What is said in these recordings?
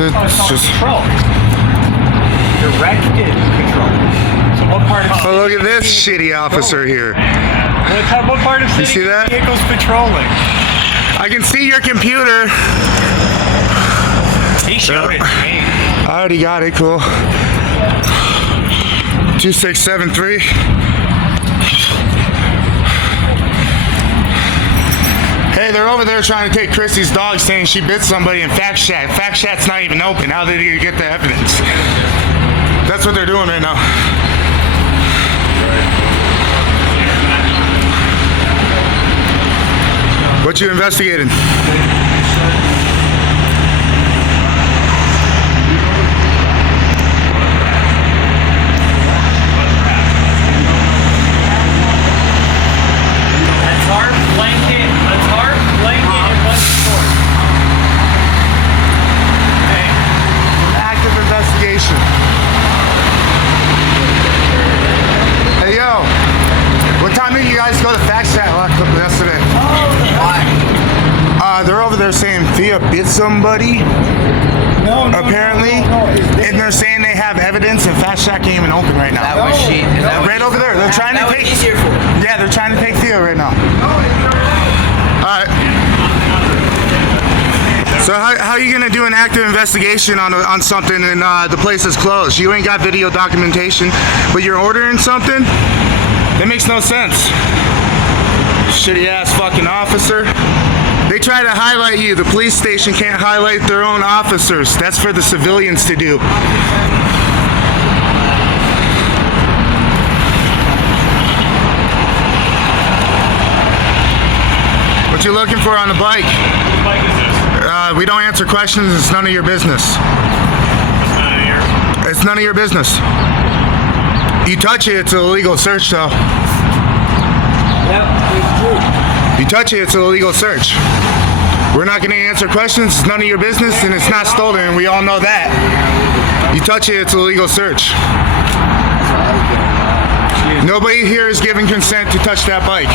It's just control. Directed control. So what part of oh, look at this shitty officer here. What part of You see that? vehicles patrolling? I can see your computer. He showed it to me. I already got it. Cool. 2673. Hey, they're over there trying to take Chrissy's dog, saying she bit somebody in Fact Shack. Fact Shack's not even open. How did you get the evidence? That's what they're doing right now. What you investigating? Hey yo, what time did you guys go to Fact Shack yesterday? Why? They're over there saying Thea bit somebody. No, apparently, and they're saying they have evidence, and Fact Shack ain't even open right now. That was she. Right over there. They're trying to take. Yeah, they're trying to take Thea right now. All right. So how are you gonna do an active investigation on something and the place is closed? You ain't got video documentation, but you're ordering something? That makes no sense. Shitty ass fucking officer. They try to highlight you. The police station can't highlight their own officers. That's for the civilians to do. What you looking for on the bike? What bike is this? We don't answer questions. It's none of your business. It's none of yours. It's none of your business. You touch it, it's an illegal search, though. You touch it, it's an illegal search. We're not going to answer questions. It's none of your business, and it's not stolen, and we all know that. You touch it, it's an illegal search. Nobody here is giving consent to touch that bike.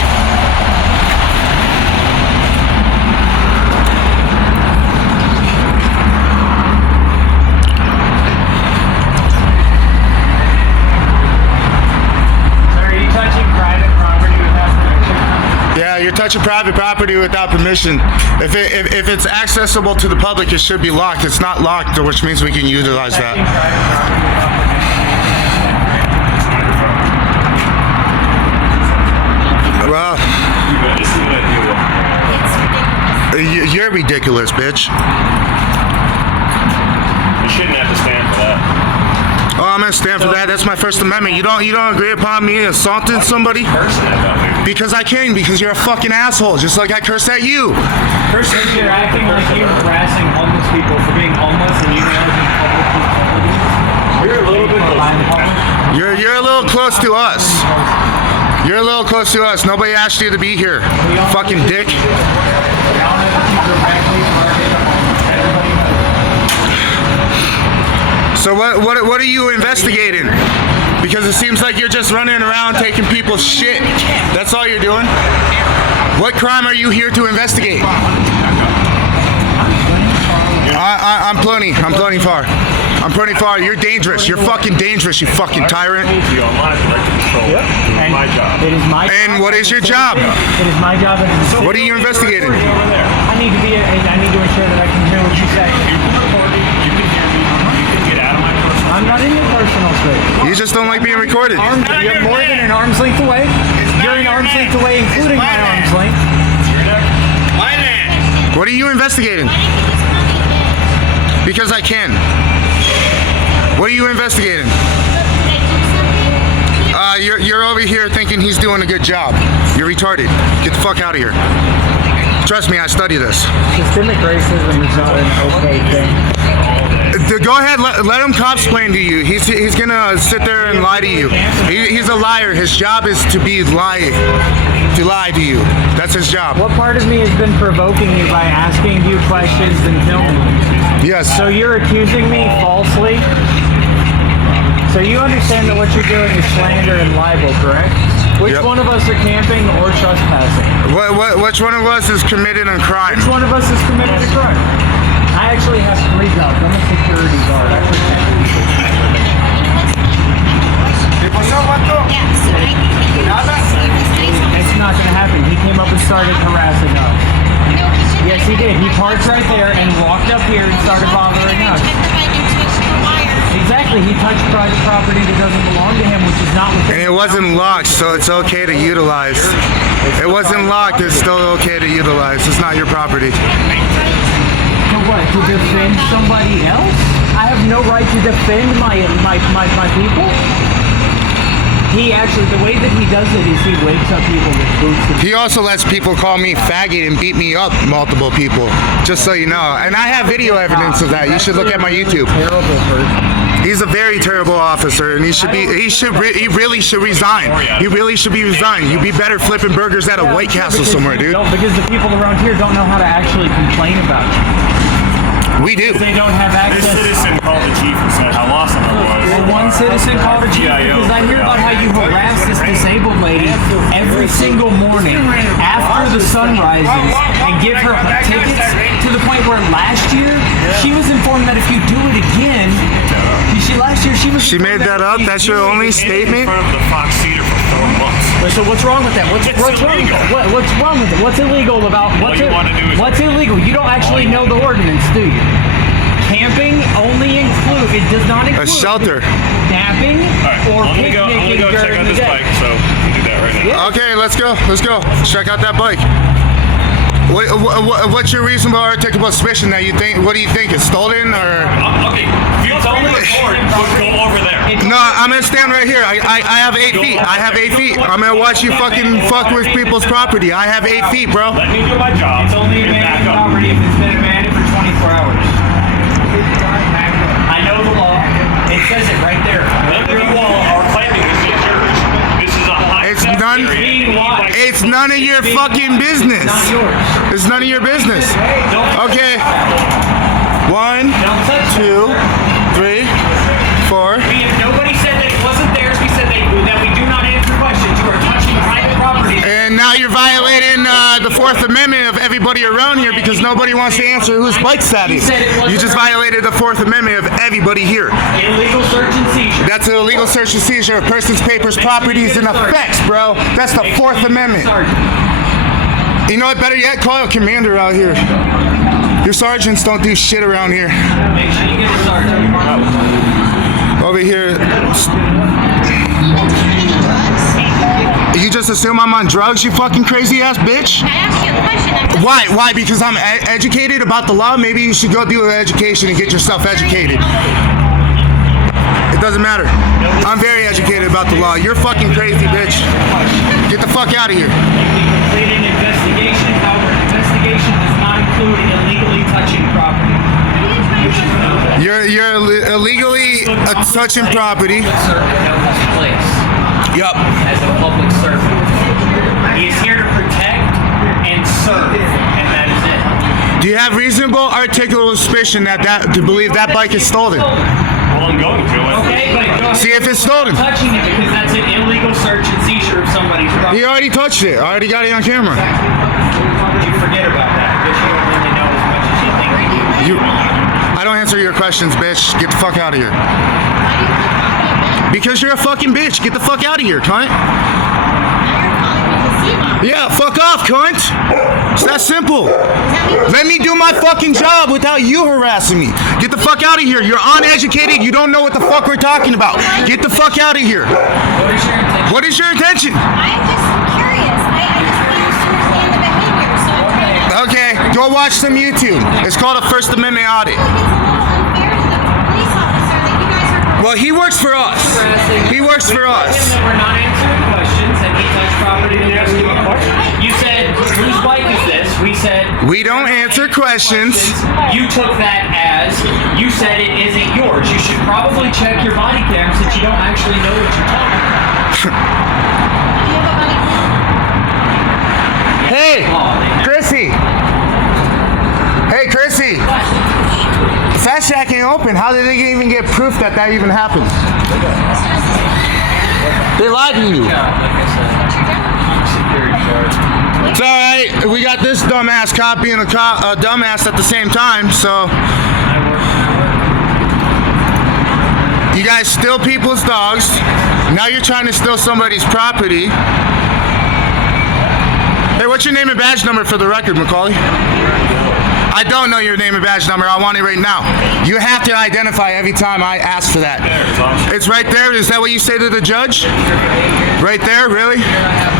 Yeah, you're touching private property without permission. If it's accessible to the public, it should be locked. It's not locked, which means we can utilize that. Well, you're ridiculous, bitch. You shouldn't have to stand for that. Oh, I'm gonna stand for that. That's my First Amendment. You don't agree upon me assaulting somebody? Because I can. Because you're a fucking asshole. Just like I curse at you. First, you're acting like you're harassing homeless people for being homeless, and you realize you're a little bit close. You're a little close to us. You're a little close to us. Nobody asked you to be here. Fucking dick. So what are you investigating? Because it seems like you're just running around taking people's shit. That's all you're doing? What crime are you here to investigate? I'm plenty far. I'm pretty far. You're dangerous. You're fucking dangerous, you fucking tyrant. My job. It is my job. And what is your job? It is my job. What are you investigating? I need to ensure that I can hear what you say. I'm not in your personal space. You just don't like being recorded. You're more than an arm's length away. You're an arm's length away, including my arm's length. My man. What are you investigating? Because I can. What are you investigating? You're over here thinking he's doing a good job. You're retarded. Get the fuck out of here. Trust me, I study this. Systemic racism is not an okay thing. Go ahead, let him cop-splain to you. He's gonna sit there and lie to you. He's a liar. His job is to lie to you. That's his job. What part of me has been provoking you by asking you questions and filming you? Yes. So you're accusing me falsely? So you understand that what you're doing is slander and libel, correct? Which one of us are camping or trespassing? Which one of us is committed a crime? Which one of us has committed a crime? I actually have 3 jobs. I'm a security guard. I protect people. It's not going to happen. He came up and started harassing us. Yes, he did. He parked right there and walked up here and started bothering us. Exactly. He touched private property that doesn't belong to him, which is not within. And it wasn't locked, so it's okay to utilize. It wasn't locked, it's still okay to utilize. It's not your property. To what? To defend somebody else? I have no right to defend my people? He actually, the way that he does it is he wakes up people with boots and He also lets people call me faggot and beat me up, multiple people, just so you know. And I have video evidence of that. You should look at my YouTube. terrible person. He's a very terrible officer, and he really should resign. He really should be resigned. You'd be better flipping burgers at a White Castle somewhere, dude. Because the people around here don't know how to actually complain about it. We do. They don't have This access. citizen called the chief and said how awesome it was. Well, one citizen called a chief because I hear about how you harass this disabled lady every single morning after the sun rises and give her tickets to the point where last year she was informed that if you do it again, She made that up? That's your only statement? In front of the Fox Theater for 4 months. So what's wrong with that? What's wrong? illegal. What's wrong with it? What's illegal about All you want to do is- what's illegal? You don't actually know the ordinance, do you? Camping only it does not include A shelter. napping Alright, or I'm gonna picnicking go check during out the this day. bike, so we do that right now. Yeah. Okay, let's go. Let's go. Check out that bike. What's your reasonable articulable suspicion that you think? What do you think? It's stolen or? Okay, if you tell me the report, we'll go over there. No, I'm gonna stand right here. I have 8 feet. I have 8 feet. I'm gonna watch you fucking fuck with people's property. I have 8 feet, bro. Let me do my job. It's only and back abandoned up. property if it's been abandoned for 24 hours. I know the law. It says it right there. None of you all are claiming this is yours. This is a high It's none- It's none of your fucking business. Not yours. It's none of your business. Okay. 1, Don't touch it. 2, 3, 4. Nobody said that it wasn't theirs. We said that we do not answer questions. You are touching private property. And now you're violating the 4th Amendment of everybody around here because nobody wants to answer whose bike that is. You just violated the 4th Amendment of everybody here. Illegal search and seizure. That's an illegal search and seizure of persons, papers, properties, and effects, bro. That's the 4th Amendment. Sergeant. You know what? Better yet, call a commander out here. Your sergeants don't do shit around here. Make sure you get a sergeant. Over here. You just assume I'm on drugs, you fucking crazy ass bitch? I asked you a question. I'm just Why? Why? Because I'm educated about the law? Maybe you should go do an education and get yourself educated. It doesn't matter. I'm very educated about the law. You're fucking crazy, bitch. Get the fuck out of here. Complete an investigation. However, an investigation does not include illegally touching property. You're illegally touching property. Servant knows his place Yup. as a public servant. He is here to protect and serve, and that is it. Do you have reasonable articulable suspicion to believe that bike is stolen? Well, I'm going to. Okay, but go ahead. See if it's stolen. Touching it because that's an illegal search and seizure of somebody's property. He already touched it. I already got it on camera. You forget about that because you don't really know as much as you think you do. I don't answer your questions, bitch. Get the fuck out of here. Because you're a fucking bitch. Get the fuck out of here, cunt. Yeah, fuck off, cunt. It's that simple. Let me do my fucking job without you harassing me. Get the fuck out of here. You're uneducated. You don't know what the fuck we're talking about. Get the fuck out of here. What is your intention? What is your intention? I'm just curious. I just want to understand the behavior, so I'm trying to. Okay, go watch some YouTube. It's called a First Amendment audit. It's a little unfair to the police officer that you guys are. Well, he works for us. He works for us. We're not answering questions, and he touched property and asking a question. You said, whose bike is this? We said, We don't answer questions. you took that as, you said it isn't yours. You should probably check your body cam since you don't actually know what you're talking about. Do you have a buddy? Hey, Chrissy. Hey, Chrissy. Fast Shack ain't open. How did they even get proof that even happened? They lied to you. Like I said, security guard. It's all right. we got this dumbass cop being a dumbass at the same time, so. You guys steal people's dogs. Now you're trying to steal somebody's property. Hey, what's your name and badge number for the record, Macaulay? I don't know your name and badge number. I want it right now. You have to identify every time I ask for that. It's right there. Is that what you say to the judge? Right there? Really?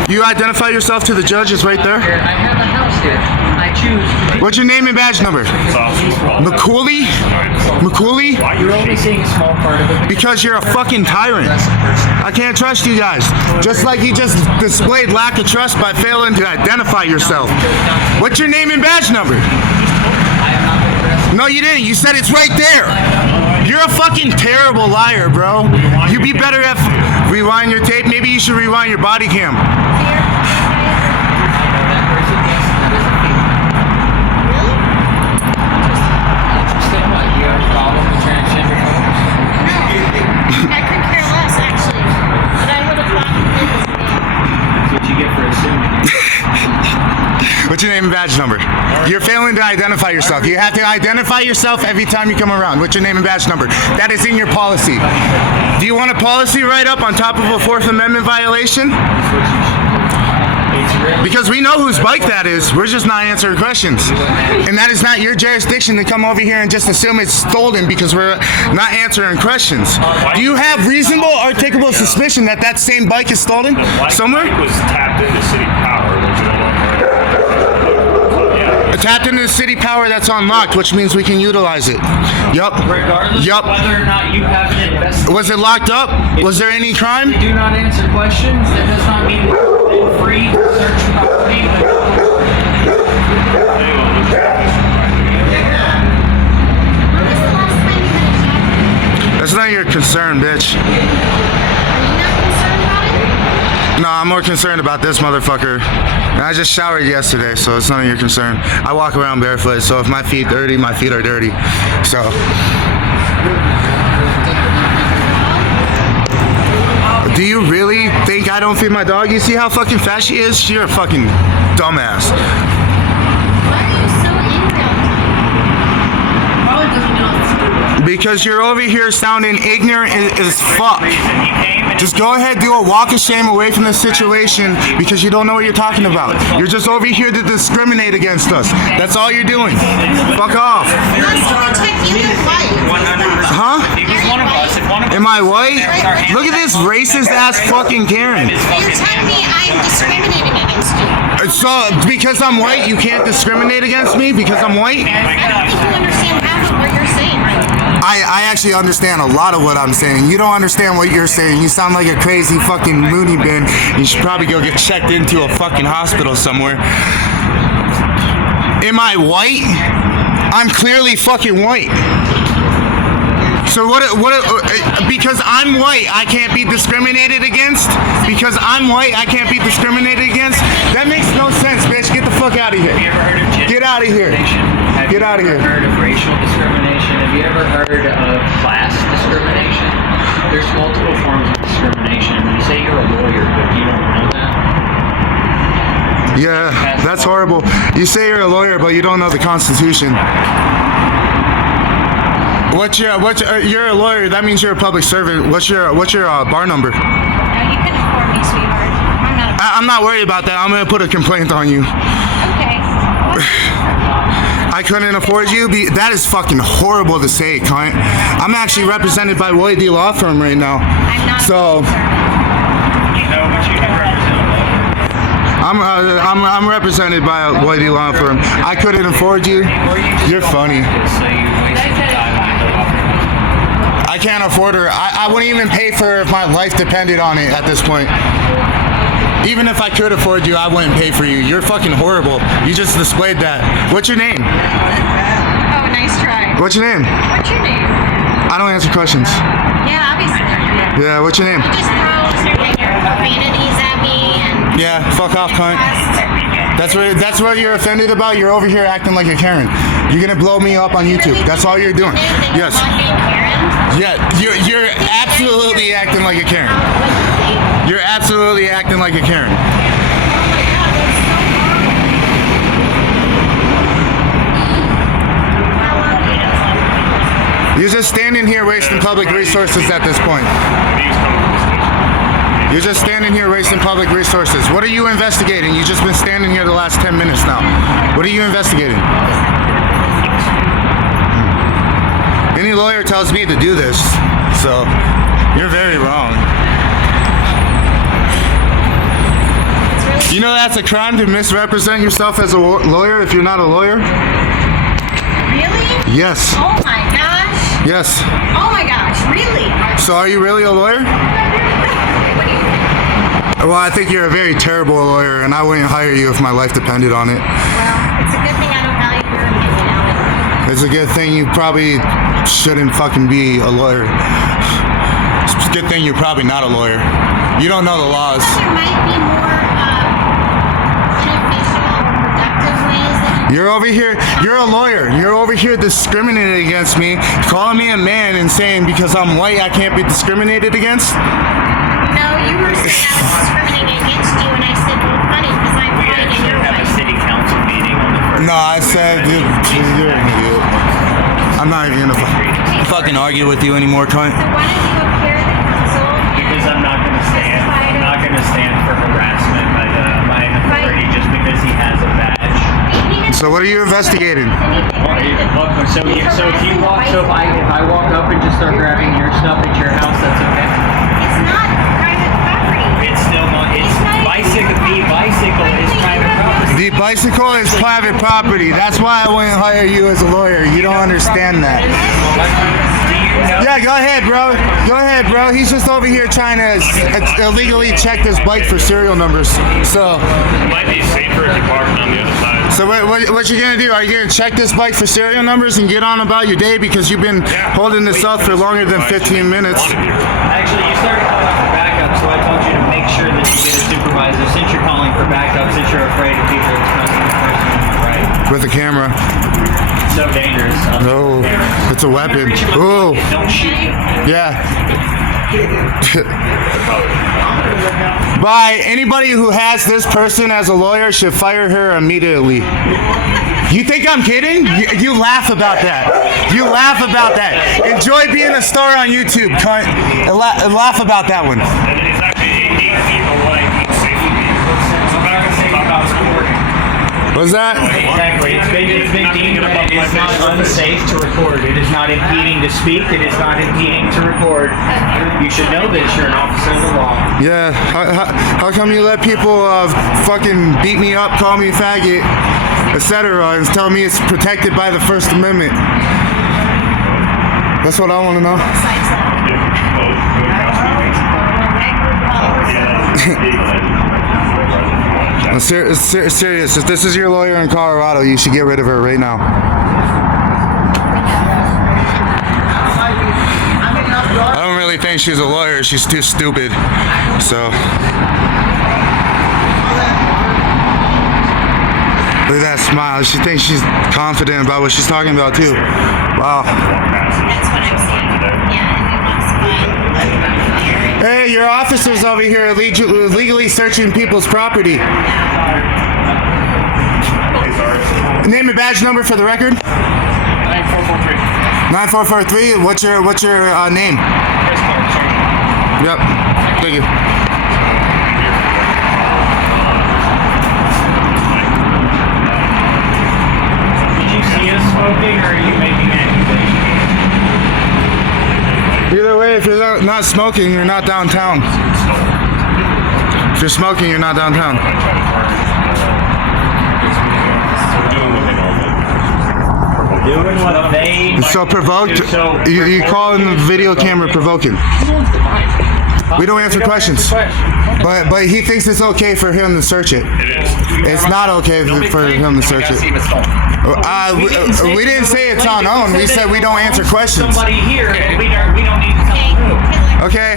You identify yourself to the judge? It's right there? I have a house here. I choose to. What's your name and badge number? Macaulay? Macaulay? You're only seeing a small part of it. Because you're a fucking tyrant. I can't trust you guys. Just like you just displayed lack of trust by failing to identify yourself. What's your name and badge number? No, you didn't. You said it's right there. You're a fucking terrible liar, bro. You'd be better at rewind your tape. Maybe you should rewind your body cam. I could care less, actually. But I would have thought it was me. That's what you get for assuming. What's your name and badge number? You're failing to identify yourself. You have to identify yourself every time you come around. What's your name and badge number? That is in your policy. Do you want a policy write-up on top of a Fourth Amendment violation? Because we know whose bike that is. We're just not answering questions. And that is not your jurisdiction to come over here and just assume it's stolen because we're not answering questions. Do you have reasonable, articulable suspicion that that same bike is stolen somewhere? It was tapped into city power, which is no longer. Tapped into the city power that's unlocked, which means we can utilize it. Yup. Regardless Yup. of whether or not you have an investigation. Was it locked up? Was there any crime? You do not answer questions. That does not mean you're free to search property. When was the last time you had a job? That's not your concern, bitch. Are you not concerned about it? No, I'm more concerned about this motherfucker. And I just showered yesterday, so it's none of your concern. I walk around barefoot, so if my feet dirty, my feet are dirty. So. Do you really think I don't feed my dog? You see how fucking fat she is? You're a fucking dumbass. Why are you so angry all the time? Probably doesn't know it's stupid. Because you're over here sounding ignorant as fuck. Just go ahead, do a walk of shame away from the situation because you don't know what you're talking about. You're just over here to discriminate against us. That's all you're doing. Fuck off. Not someone check you and white. 100%. Huh? If he's one of us, if one of us. Am I white? Look at this racist ass fucking Karen. You're telling me I'm discriminating against you. So, because I'm white, you can't discriminate against me because I'm white? I don't think you understand half of what you're saying right now. I actually understand a lot of what I'm saying. You don't understand what you're saying. You sound like a crazy fucking loony bin. You should probably go get checked into a fucking hospital somewhere. Am I white? I'm clearly fucking white. So because I'm white, I can't be discriminated against? Because I'm white, I can't be discriminated against? That makes no sense, bitch. Get the fuck out of here. Have you ever heard of gender Get out of here. discrimination? Get out of here. Have you ever heard of racial discrimination? Have you ever heard of class discrimination? There's multiple forms of discrimination. You say you're a lawyer, but you don't know that. Yeah, that's horrible. You say you're a lawyer, but you don't know the Constitution. You're a lawyer. That means you're a public servant. What's your bar number? No, you can afford me, sweetheart. I'm not a... I'm not worried about that. I'm gonna put a complaint on you. Okay. I couldn't afford you. That is fucking horrible to say, cunt. I'm actually represented by Lloyd D. Law Firm right now. I'm not So I'm represented by Lloyd D. Law Firm. I couldn't afford you. You're funny. I can't afford her. I wouldn't even pay for her if my life depended on it at this point. Even if I could afford you, I wouldn't pay for you. You're fucking horrible. You just displayed that. What's your name? Oh, nice try. What's your name? What's your name? I don't answer questions. Yeah, obviously. Yeah, what's your name? You just throw profanities at me and... Yeah, fuck off, cunt. That's what you're offended about? You're over here acting like a Karen. You're gonna blow me up on YouTube. That's all you're doing. Yes. Yeah, you're absolutely acting like a Karen. You're absolutely acting like a Karen. just standing here wasting public resources at this point. These come from the station. You're just standing here wasting public resources. What are you investigating? You've just been standing here the last 10 minutes now. What are you investigating? Any lawyer tells me to do this, so you're very wrong. You know that's a crime to misrepresent yourself as a lawyer if you're not a lawyer? Really? Yes. Oh my gosh. Yes. Oh my gosh, really? So are you really a lawyer? What do you think? Well, I think you're a very terrible lawyer, and I wouldn't hire you if my life depended on it. Well, it's a good thing I don't value your opinion, Alex. It's a good thing you probably shouldn't fucking be a lawyer. It's a good thing you're probably not a lawyer. You don't know the laws. There might be more beneficial or productive ways that you You're over here, you're a lawyer. You're over here discriminating against me, calling me a man and saying because I'm white I can't be discriminated against? No, you were saying I was discriminating against you, and I said, well, funny, because I'm We white and actually you're have a white. city council meeting on the first. No, I said you're an idiot. I'm not even gonna fucking argue with you anymore, cunt. So why don't you appear at the council? Because I'm not going to stand. I'm not going to stand for harassment by an authority just because he has a badge. So what are you investigating? So if I walk up and just start grabbing your stuff at your house, that's okay. It's not private property. It's still not. It's bicycle. The bicycle is private property. The bicycle is private property. That's why I wouldn't hire you as a lawyer. You don't understand that. Do you know? Yeah, go ahead, bro. Go ahead, bro. He's just over here trying to illegally check this bike for serial numbers. So, It might be safer if you park it on the other side. so what you gonna do? Are you gonna check this bike for serial numbers and get on about your day because you've been holding this up for longer than 15 minutes? Actually, you started calling for backup, so I told you to make sure that you get a supervisor. Since you're calling for backup, since you're afraid of people expressing their First Amendment right. With a camera. So dangerous. No, it's a weapon. Oh, Don't shoot. yeah. Bye. Anybody who has this person as a lawyer should fire her immediately. You think I'm kidding? You laugh about that. You laugh about that. Enjoy being a star on YouTube, cunt. Laugh about that one. And it's actually 8 feet away. It's safe to be. So back and say about recording. What's that? Exactly. It's been deemed that it is not unsafe to record. It is not impeding to speak. It is not impeding to record. You should know this. You're an officer of the law. Yeah. How come you let people fucking beat me up, call me a faggot, etc., and tell me it's protected by the First Amendment? That's what I want to know. I'm serious. If this is your lawyer in Colorado, you should get rid of her right now. I don't really think she's a lawyer. She's too stupid. So. Look at that smile. She thinks she's confident about what she's talking about, too. Wow. That's what I'm saying. Yeah, and we want somebody. Hey, your officers over here illegally searching people's property. Name and badge number for the record. 9443. 9443. What's your name? Yep. Thank you. Did you see us smoking, or are you making an accusation? Either way, if you're not smoking, you're not downtown. If you're smoking, you're not downtown. Doing what they. So provoked. You call in the video camera provoking. We don't answer questions. But he thinks it's okay for him to search it. It is. It's not okay for him to search it. We didn't say it's on own. We said we don't answer questions. Somebody here, and we don't need to tell them who. Okay.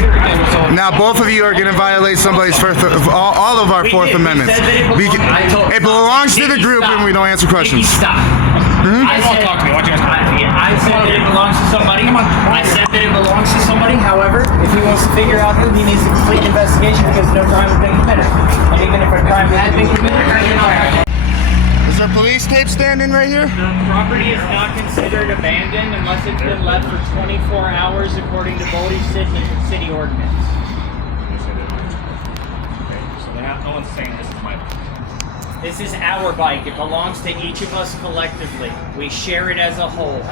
Now both of you are going to violate somebody's first, all of our Fourth Amendments. It belongs to the group, and we don't answer questions. Stop. I said, talk to me. I said that it belongs to somebody. I said that it belongs to somebody. However, if he wants to figure out who, he needs to complete an investigation because no crime has been committed. And even if a crime had been committed, Is there police tape? tape standing right here? The property is not considered abandoned unless it's been left for 24 hours according to Boulder city ordinance. So no one's saying this is my bike. This is our bike. It belongs to each of us collectively. We share it as a whole.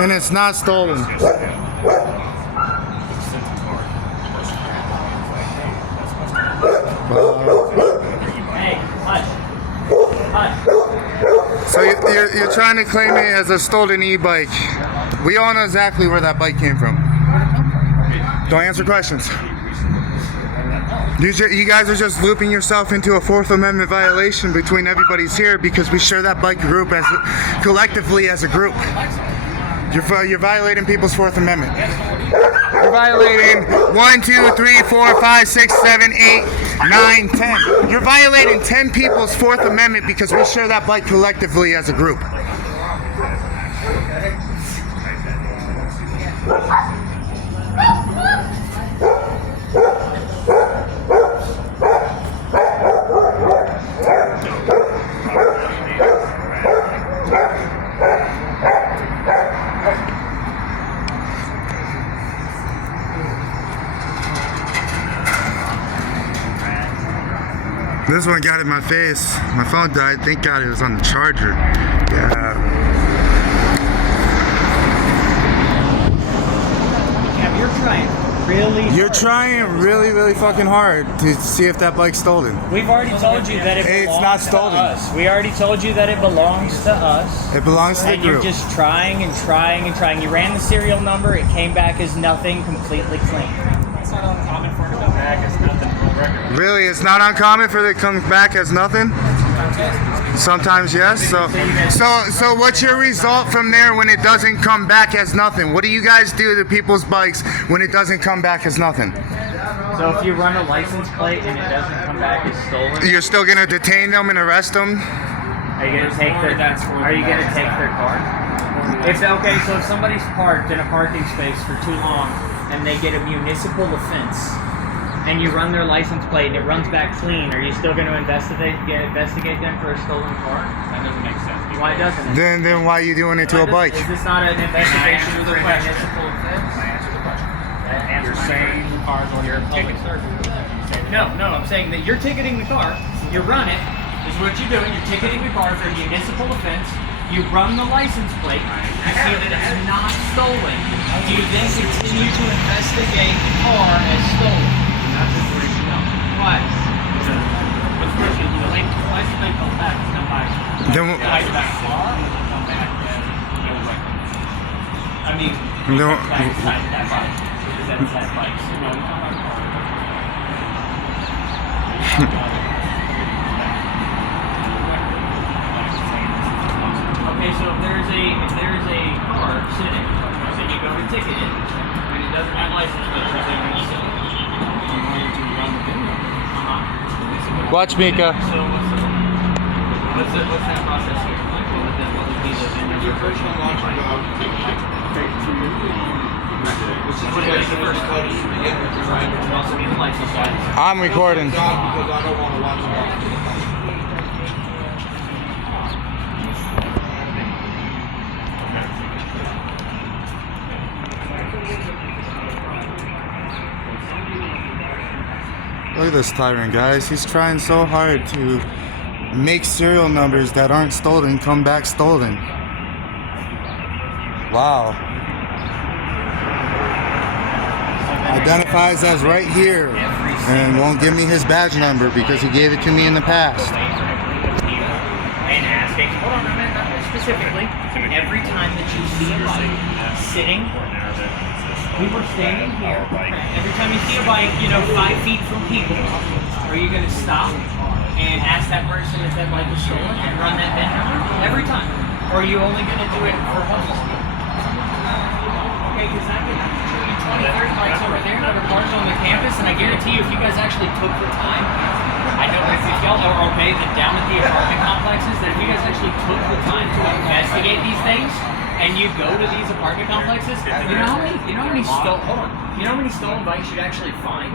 And it's not stolen. Hey, hush. Hush. So you're trying to claim it as a stolen e-bike. We all know exactly where that bike came from. Don't answer questions. You guys are just looping yourself into a Fourth Amendment violation between everybody's here because we share that bike group as collectively as a group. You're violating people's Fourth Amendment. You're violating 1, 2, 3, 4, 5, 6, 7, 8, 9, 10. You're violating 10 people's Fourth Amendment because we share that bike collectively as a group. This one got in my face. My phone died. Thank God it was on the charger. Yeah. You're trying really You're trying really fucking hard to see if that bike's stolen. We've already told you that it It's belongs not to stolen. us. We already told you that it belongs to us. It belongs to the And you're group. just trying and trying and trying. You ran the serial number. It came back as nothing, completely clean. It's not uncommon for it to come back as nothing on record. Really, it's not uncommon for it to come back as nothing? Sometimes yes. So what's your result from there when it doesn't come back as nothing? What do you guys do to people's bikes when it doesn't come back as nothing? So if you run a license plate and it doesn't come back as stolen, You're still gonna detain them and arrest them? are you gonna take their car? If okay, so if somebody's parked in a parking space for too long and they get a municipal offense, and you run their license plate and it runs back clean, are you still going to investigate them for a stolen car? That doesn't make sense. Why doesn't it? Then why are you doing it to a bike? Is this not an investigation Answer for the a question. municipal offense? Can I answer the question? Answer You're my saying question. cars on your public service. No, I'm saying that you're ticketing the car, you run it, this is what you're doing, you're ticketing the car for a municipal offense, you run the license plate, you see that it's not stolen, you then continue to investigate the car as stolen. Why? Why should they come back? Then, I mean, then, that bike. Okay, so if there's a car sitting, and you go to ticket it, and it doesn't have license plate, you're going to sell it. watch Mika. So what's that process here? Like, what would be the vendor's version of the bike? Which is what is the first code you begin with, right? It would also be the license plate. I'm recording. Because I don't want to watch it. Look at this tyrant, guys. He's trying so hard to make serial numbers that aren't stolen come back stolen. Wow. Identifies as right here and won't give me his badge number because he gave it to me in the past. And asking, hold on a minute, specifically, every time that you see a bike sitting, we were standing here. Every time you see a bike, 5 feet from people, are you going to stop and ask that person if that bike is stolen and run that VIN number? Every time. Or are you only going to do it for homeless people? Okay, because I can show you 20, 30 bikes over there that are parked on the campus, and I guarantee you, if you guys actually took the time, I know if y'all are okay that down at the apartment complexes, that if you guys actually took the time to investigate these things, and you go to these apartment complexes, you know how many stolen bikes you'd actually find?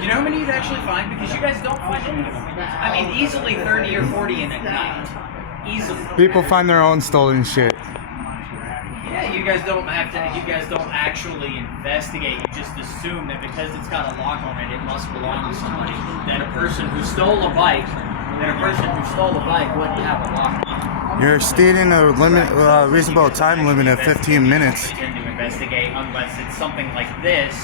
You know how many you'd actually find? Because you guys don't find any of them. I mean, easily 30 or 40 in a night. Easily. People find their own stolen shit. Yeah, you guys don't have to. You guys don't actually investigate. You just assume that because it's got a lock on it, it must belong to somebody. That a person who stole a bike, wouldn't have a lock on it. You're stating a limit, reasonable time limit of 15 minutes. To investigate unless it's something like this,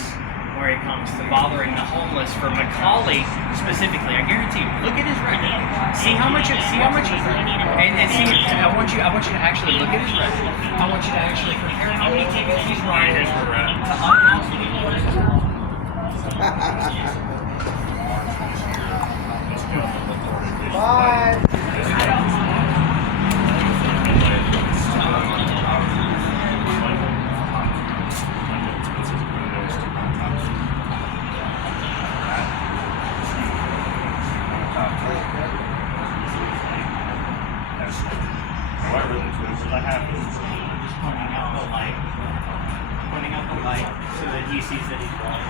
where it comes to bothering the homeless. For Macaulay specifically, I guarantee you. Look at his record. See how much. And see. I want you to actually look at his record. I want you to actually compare how many tickets he's writing to unhoused people. Bye. Pointing out the light so that he sees that he's wrong.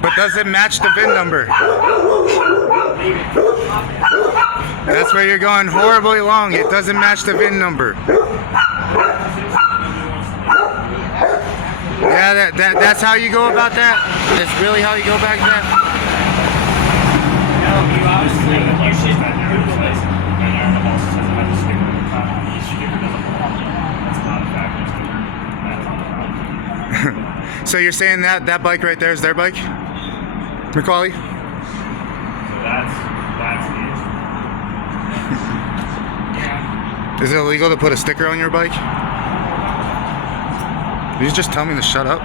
But does it match the VIN number? That's where you're going horribly wrong. It doesn't match the VIN number. Yeah, that's how you go about that? That's really how you go back to that? No, you obviously, you should Google this. So you're saying that bike right there is their bike? Macaulay? So that's the issue. Is it illegal to put a sticker on your bike? Did you just tell me to shut up?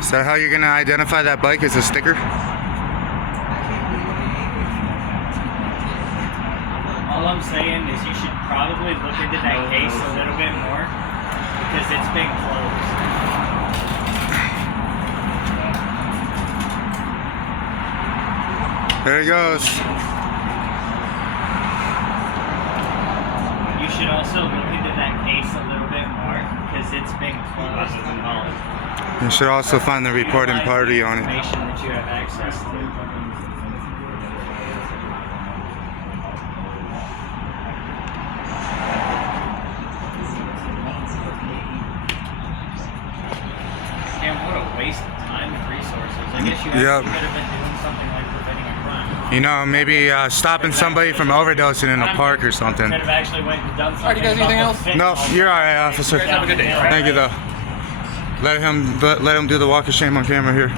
Is that how you're going to identify that bike as a sticker? All I'm saying is you should probably look into that case a little bit more because it's been closed. There he goes. You should also look into that case a little bit more because it's been closed. You should also find the reporting party on it. Information that you have access to. Damn, what a waste of time and resources. I guess you actually Yep. could have been doing something like preventing a crime. You know, maybe stopping somebody from overdosing in a park or something. Instead of actually went and done something. Alright, you guys, anything else? No, you're alright, officer. Have a good day. Thank you, though. Let him do the walk of shame on camera here.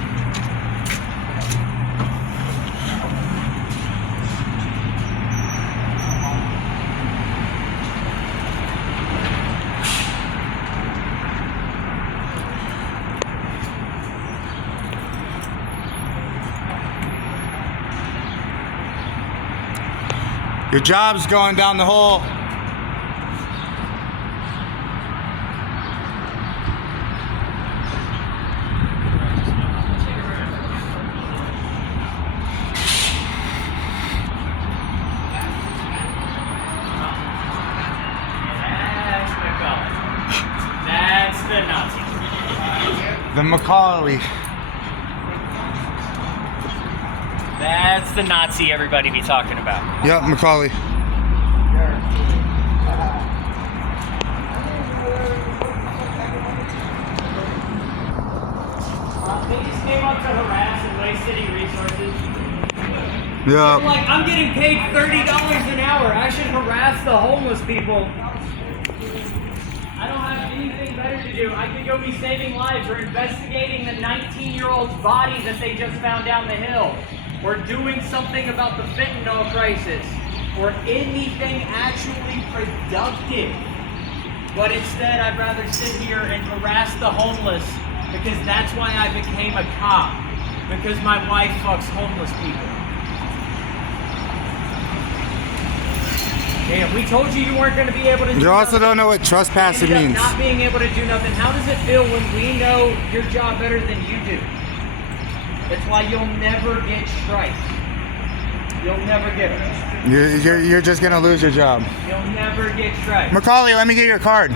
Your job's going down the hole. That's the Nazi. The Macaulay. That's the Nazi everybody be talking about. Yep, Macaulay. They just came up to harass and waste city resources. Yep. Like, I'm getting paid $30 an hour. I should harass the homeless people. I don't have anything better to do. I could go be saving lives or investigating the 19-year-old's body that they just found down the hill. Or doing something about the fentanyl crisis. Or anything actually productive. But instead, I'd rather sit here and harass the homeless because that's why I became a cop. Because my wife fucks homeless people. Yeah, we told you you weren't going to be able to do You also nothing. don't know what trespassing Ended up means. not being able to do nothing. How does it feel when we know your job better than you do? That's why you'll never get strikes. You'll never get them. You're just gonna lose your job. You'll never get strikes. Macaulay, let me get your card.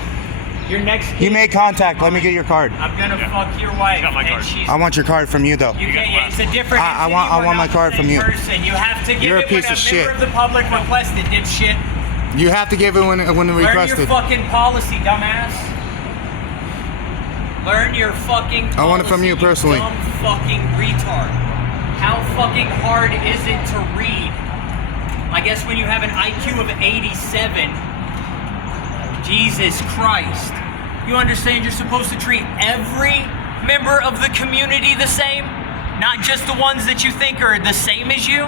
Your next kid, You made contact. Let me get your card. I'm gonna fuck your wife, got my and card. she's. I want your card from you though. You can't. It's a different. I entity. want We're my not card the from same you. Person. You have to give You're a it piece when of a shit. member of the public requested, dipshit. You have to give it when Learn requested. your fucking policy, dumbass. Learn your fucking policy. I want it from you personally. Dumb fucking retard. How fucking hard is it to read? I guess when you have an IQ of 87. Jesus Christ. You understand you're supposed to treat every member of the community the same? Not just the ones that you think are the same as you?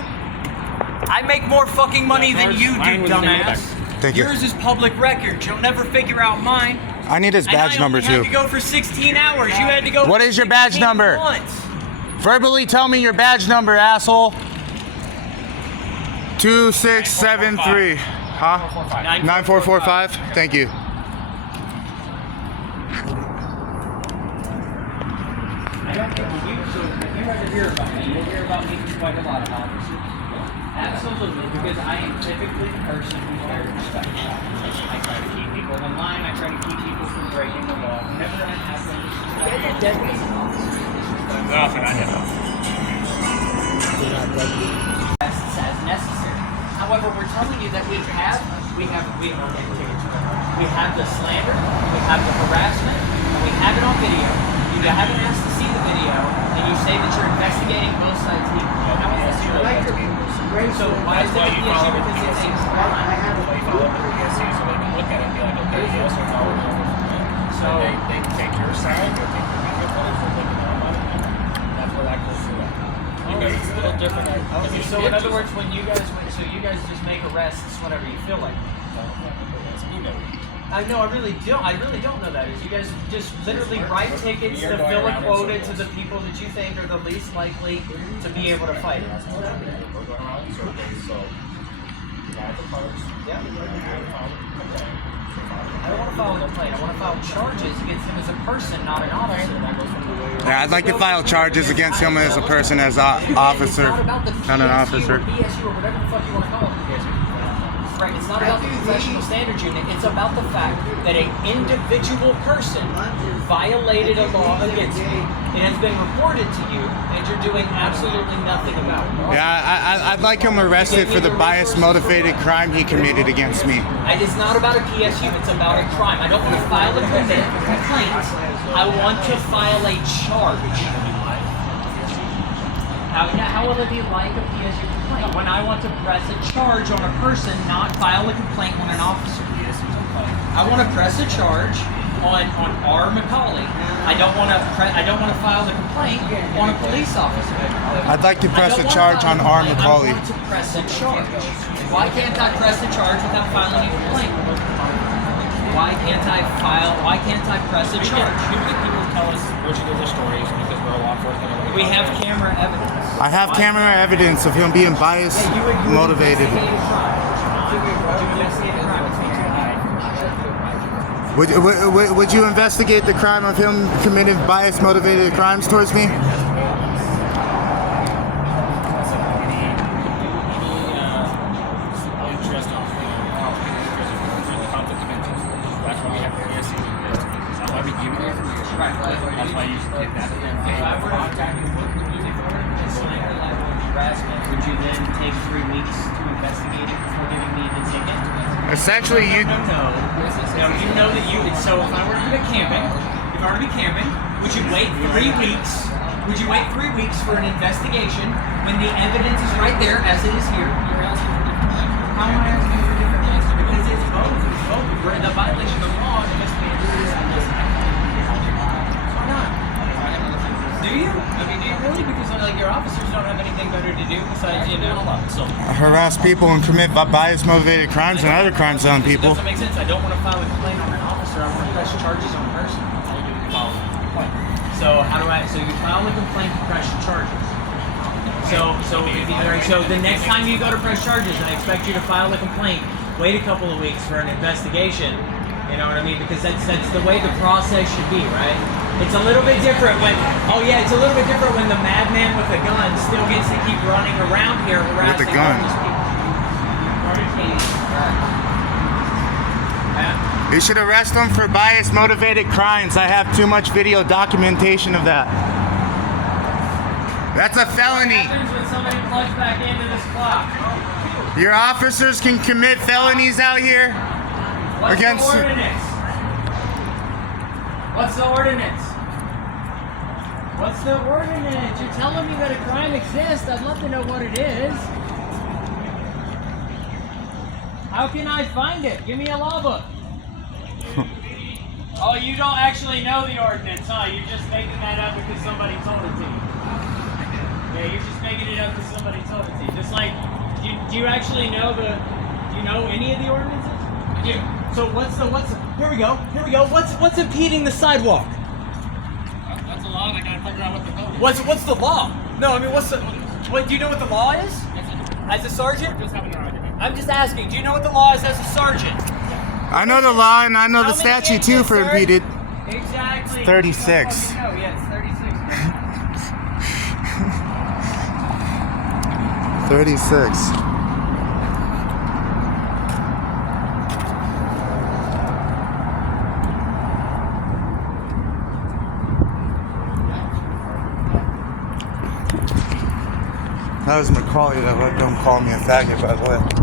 I make more fucking money than you do, dumbass. Thank you. Yours is public record. You'll never figure out mine. I need his badge number And I only too. had to go for 16 hours. You had to go. What for is your badge 16 number? months. Verbally tell me your badge number, asshole. 2673. Huh? 9445. Thank you. I don't think you, so if you ever hear about me, you'll hear about me from quite a lot of officers. Absolutely, because I am typically the person who's very respectful. I try to keep people in line, I try to keep people from breaking the law. Whenever that happens, Nothing, I know. as necessary. However, we're telling you that we have the slander, we have the harassment, and we have it on video. You haven't asked to see the video, and you say that you're investigating both sides equally. How is this really? So why is it a PSU? Because it's a crime. So They take your side, they take your video footage, they take the money. That's where that goes through. Because it's a little different. so in other words, when you guys just make arrests whenever you feel like it. I know, I really don't know that. Is you guys just literally write tickets to fill a quota to the people that you think are the least likely to be able to fight it. We're going around in circles, so you have the cards. Yeah. You have to file a complaint. I don't want to file a complaint. I want to file charges against him as a person, not an officer. That goes from the way Yeah, I'd like to file charges against him as a person, as an officer, It's not about the not an PSU officer. or BSU or whatever the fuck you want to call it. Right, it's not about the professional standards unit. It's about the fact that an individual person violated a law against you. It has been reported to you, and you're doing absolutely nothing about it. Yeah, I'd like him arrested for the bias-motivated crime he committed against me. It's not about a PSU. It's about a crime. I don't want to file a complaint. I want to file a charge. How will it be like a PSU complaint? When I want to press a charge on a person, not file a complaint on an officer. I want to press a charge on R. Macaulay. I don't want to file the complaint on a police officer. I'd like to press a charge on R. Macaulay. I want to press a charge. Why can't I press a charge without filing a complaint? Why can't I press a charge? People tell us what you do with stories because we're a law enforcement. We have camera evidence. I have camera evidence of him being bias-motivated. Would you investigate the crime of him committing bias-motivated crimes towards me? That's why you should get that. Would you then take 3 weeks to investigate it before giving me the ticket? Essentially, you. No. You know that you. So if I were to be camping, would you wait 3 weeks? Would you wait 3 weeks for an investigation when the evidence is right there as it is here? You're asking for different. How am I asking for different things? Because it's both. It's both. We're in the violation of the law and investigating. Why not? Do you? I mean, do you really? Because like your officers don't have anything better to do besides so. Harass people and commit bias-motivated crimes and other crimes on It people. doesn't make sense. I don't want to file a complaint on an officer. I want to press charges on a person. So so you file a complaint to press charges. So the next time you go to press charges, I expect you to file a complaint wait a couple of weeks for an investigation. You know what I mean? Because that's the way the process should be, right? It's a little bit different when, it's a little bit different when the madman with a gun still gets to keep running around here harassing With a gun. homeless people. You should arrest them for bias motivated crimes. I have too much video documentation of that. That's a felony. What happens when somebody plugs back into this clock? Your officers can commit felonies out here. What's Against- the ordinance? What's the ordinance? What's the ordinance? You're telling me that a crime exists. I'd love to know what it is. How can I find it? Give me a law book. Oh, you don't actually know the ordinance, huh? You're just making that up because somebody told it to you. Yeah, you're just making it up because somebody told it to you. Just like, do you actually know do you know any of the ordinances? I do. So here we go. What's impeding the sidewalk? That's a law, and I gotta figure out what the code is. What's the law? No, I mean, do you know what the law is? Yes, I do. As a sergeant? Just having an argument. I'm just asking, do you know what the law is as a sergeant? I know the law and I know the How many statute too inches, for sir? impeded. Exactly. 36. Oh, yeah, it's 36. 36. That was Macaulay that let them call me a faggot, by the way.